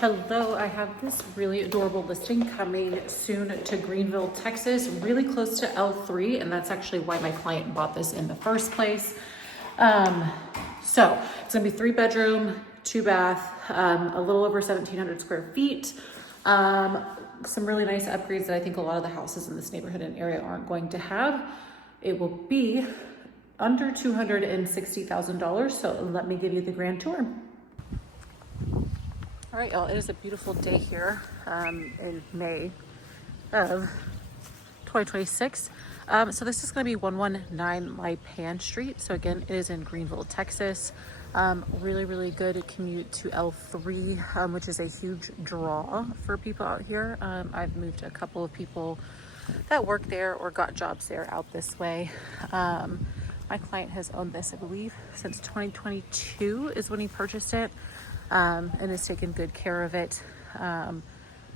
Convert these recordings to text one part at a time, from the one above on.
Hello, I have this really adorable listing coming soon to Greenville, Texas, really close to L3, and that's actually why my client bought this in the first place. So it's gonna be 3-bedroom, 2-bath, a little over 1,700 square feet. Some really nice upgrades that I think a lot of the houses in this neighborhood and area aren't going to have. It will be under $260,000, so let me give you the grand tour. All right, y'all, it is a beautiful day here in May of 2026. So this is gonna be 119 Lipan Street. So again, it is in Greenville, Texas. Really, really good commute to L3, which is a huge draw for people out here. I've moved a couple of people that work there or got jobs there out this way. My client has owned this, I believe, since 2022 is when he purchased it. And has taken good care of it.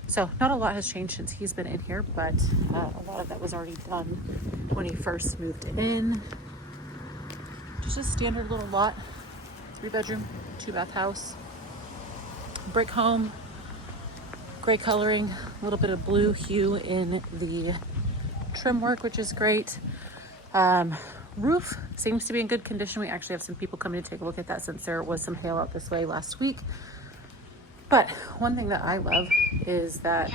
So not a lot has changed since he's been in here, but a lot of that was already done when he first moved in. Just a standard little lot, 3-bedroom, 2-bath house, brick home, gray coloring, a little bit of blue hue in the trim work, which is great. Roof seems to be in good condition. We actually have some people coming to take a look at that since there was some hail out this way last week. But one thing that I love is that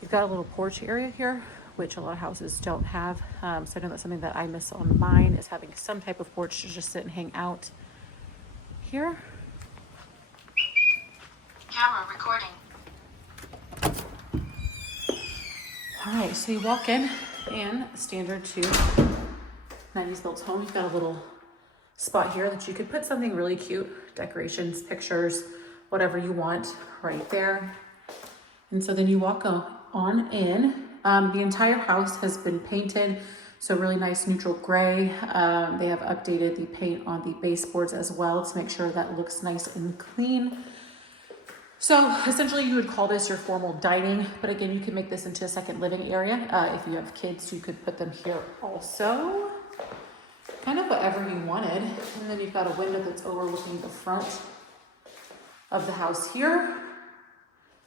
you've got a little porch area here, which a lot of houses don't have. So I know that's something that I miss on mine, is having some type of porch to just sit and hang out here. Camera recording. All right, so you walk in and standard to 90s built home. You've got a little spot here that you could put something really cute, decorations, pictures, whatever you want right there. And so then you walk on in. The entire house has been painted, so really nice neutral gray. They have updated the paint on the baseboards as well to make sure that looks nice and clean. So essentially you would call this your formal dining, but again, you can make this into a second living area. If you have kids, you could put them here also. Kind of whatever you wanted. And then you've got a window that's overlooking the front of the house here.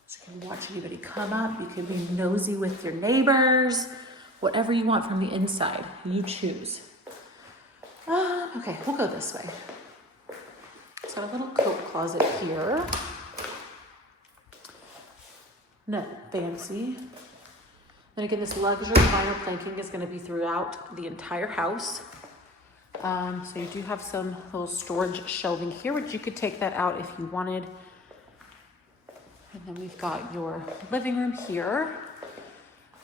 So you can watch anybody come up. You can be nosy with your neighbors. Whatever you want from the inside, you choose. Okay, we'll go this way. It's got a little coat closet here. No, fancy. Then again, this luxury vinyl planking is going to be throughout the entire house. So you do have some little storage shelving here, which you could take that out if you wanted. And then we've got your living room here.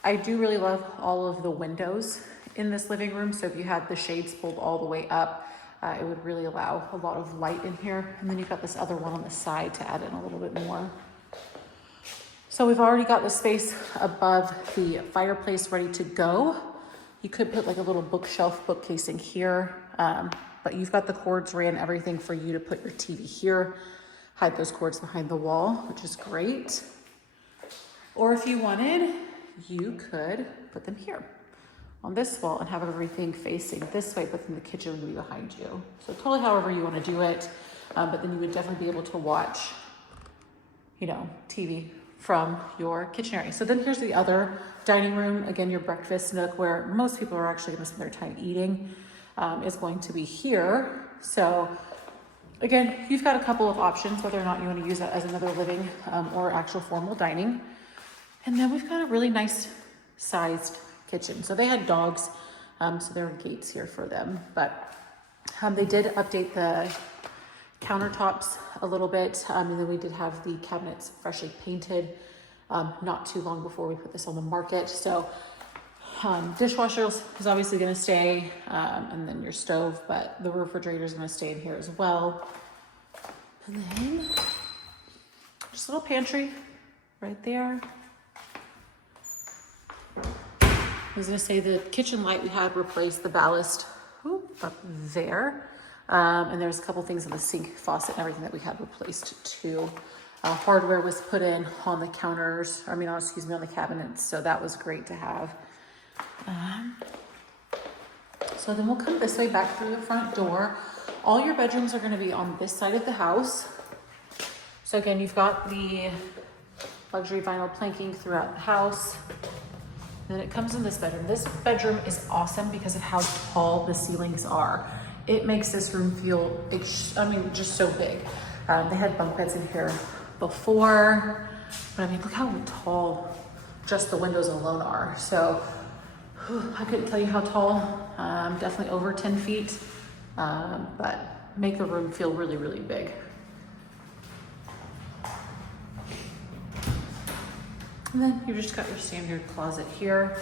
I do really love all of the windows in this living room. So if you had the shades pulled all the way up, it would really allow a lot of light in here. And then you've got this other one on the side to add in a little bit more. So we've already got the space above the fireplace ready to go. You could put like a little bookshelf bookcase in here, but you've got the cords ran, everything for you to put your TV here, hide those cords behind the wall, which is great. Or if you wanted, you could put them here on this wall and have everything facing this way, but then the kitchen would be behind you. So totally however you want to do it, but then you would definitely be able to watch, TV from your kitchen area. So then here's the other dining room. Again, your breakfast nook where most people are actually going to spend their time eating is going to be here. So again, you've got a couple of options, whether or not you want to use that as another living or actual formal dining. And then we've got a really nice sized kitchen. So they had dogs, so there are gates here for them. But they did update the countertops a little bit, and then we did have the cabinets freshly painted not too long before we put this on the market. So dishwasher is obviously going to stay, and then your stove, but the refrigerator is going to stay in here as well. And then just a little pantry right there. I was going to say the kitchen light, we had replaced the ballast up there. And there's a couple things in the sink, faucet, and everything that we had replaced too. Hardware was put in on the counters, on the cabinets. So that was great to have. So then we'll come this way back through the front door. All your bedrooms are going to be on this side of the house. So again, you've got the luxury vinyl planking throughout the house. Then it comes in this bedroom. This bedroom is awesome because of how tall the ceilings are. It makes this room feel, just so big. They had bunk beds in here before, but I mean, look how tall just the windows alone are. So I couldn't tell you how tall, definitely over 10 feet, but make the room feel really, really big. And then you've just got your standard closet here.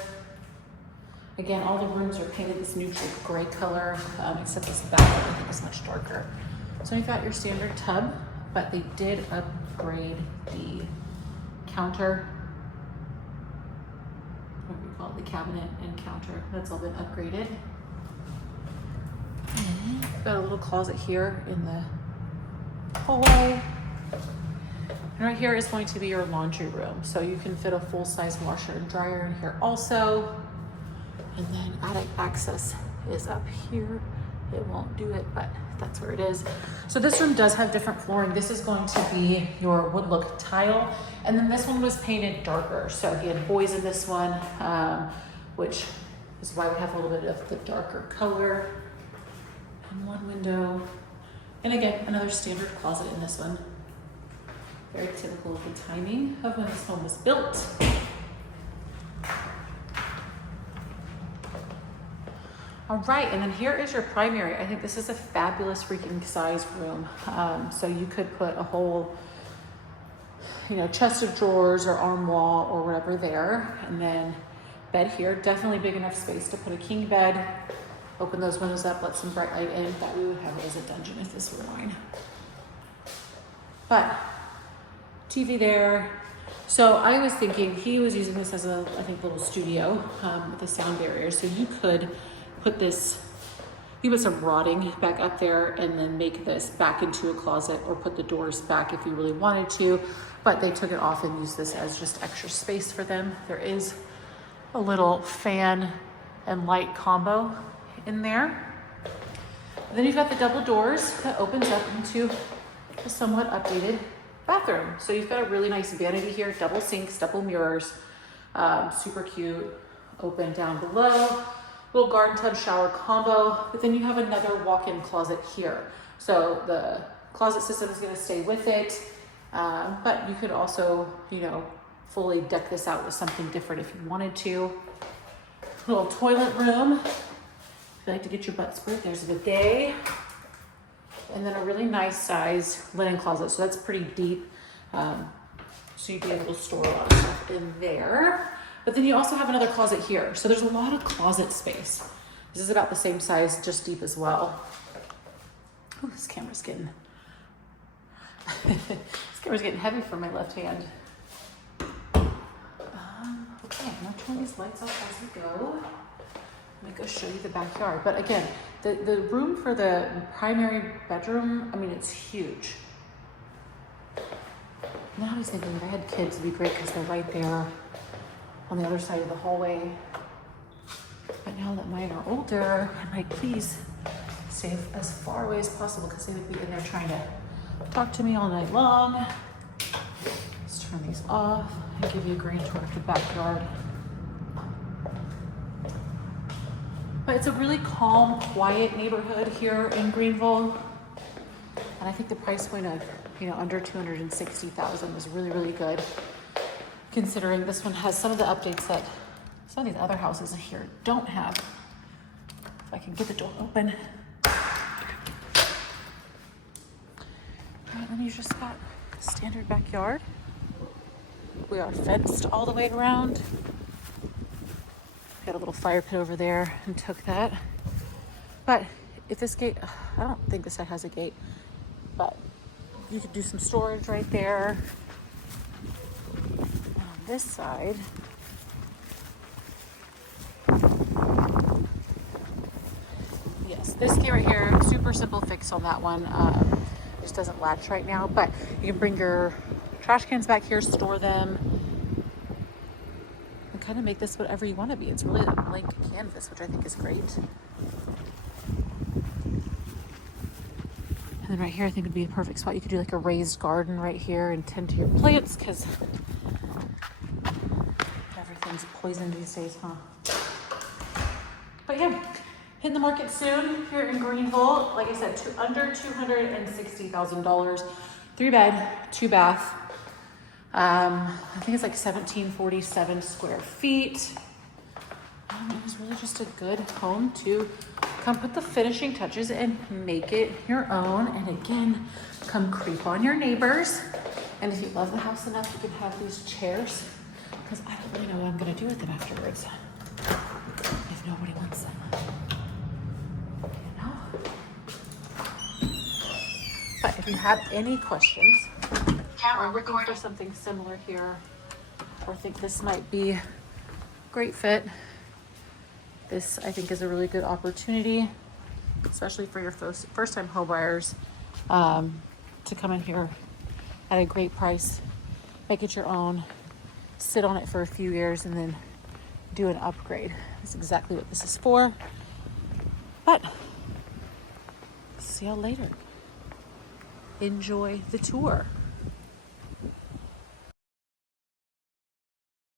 Again, all the rooms are painted this neutral gray color, except this bathroom I think is much darker. So you've got your standard tub, but they did upgrade the counter, whatever you call it, the cabinet and counter. That's all been upgraded. And you've got a little closet here in the hallway. And right here is going to be your laundry room. So you can fit a full-size washer and dryer in here also. And then attic access is up here. It won't do it, but that's where it is. So this room does have different flooring. This is going to be your wood look tile. And then this one was painted darker. So again, boys in this one, which is why we have a little bit of the darker color. And one window. And again, another standard closet in this one. Very typical of the timing of when this home was built. All right, and then here is your primary. I think this is a fabulous freaking size room. So you could put a whole, chest of drawers or armoire or whatever there. And then bed here, definitely big enough space to put a king bed. Open those windows up, let some bright light in. Thought we would have it as a dungeon if this were mine. But TV there. So I was thinking he was using this as a, I think, little studio with a sound barrier. So you could put this, you put some rotting back up there and then make this back into a closet or put the doors back if you really wanted to, but they took it off and used this as just extra space for them. There is a little fan and light combo in there. And then you've got the double doors that opens up into a somewhat updated bathroom. So you've got a really nice vanity here, double sinks, double mirrors, super cute, open down below. Little garden tub shower combo, but then you have another walk-in closet here. So the closet system is going to stay with it, but you could also, fully deck this out with something different if you wanted to. Little toilet room. If you like to get your butt squirt, there's a bidet. And then a really nice size linen closet. So that's pretty deep. So you'd be able to store a lot of stuff in there. But then you also have another closet here. So there's a lot of closet space. This is about the same size, just deep as well. Oh, this camera's getting, heavy for my left hand. Okay, I'm gonna turn these lights off as we go. Let me go show you the backyard. But again, the room for the primary bedroom, it's huge. Now I was thinking if I had kids, it'd be great because they're right there on the other side of the hallway. But now that mine are older, I'm like, please stay as far away as possible because they would be in there trying to talk to me all night long. Let's turn these off and give you a great tour of the backyard. But it's a really calm, quiet neighborhood here in Greenville. And I think the price point of, under $260,000 was really, really good. Considering this one has some of the updates that some of these other houses here don't have. If I can get the door open. All right, then you just got a standard backyard. We are fenced all the way around. Got a little fire pit over there and took that. But if this gate, I don't think this side has a gate, but you could do some storage right there. This side, yes, this key right here, super simple fix on that one. Just doesn't latch right now, but you can bring your trash cans back here, store them, and kind of make this whatever you want to be. It's really a blank canvas, which I think is great. And then right here, I think would be a perfect spot. You could do like a raised garden right here and tend to your plants because everything's poisoned these days, huh? But yeah, hitting the market soon here in Greenville. Like I said, under $260,000. 3-bed, 2-bath. I think it's like 1747 square feet. It was really just a good home to come put the finishing touches and make it your own. And again, come creep on your neighbors. And if you love the house enough, you can have these chairs, because I don't really know what I'm gonna do with them afterwards if nobody wants them, you know? But if you have any questions or looking for something similar here, or think this might be a great fit, this I think is a really good opportunity, especially for your first-time home buyers, to come in here at a great price, make it your own, sit on it for a few years, and then do an upgrade. That's exactly what this is for. But see y'all later. Enjoy the tour.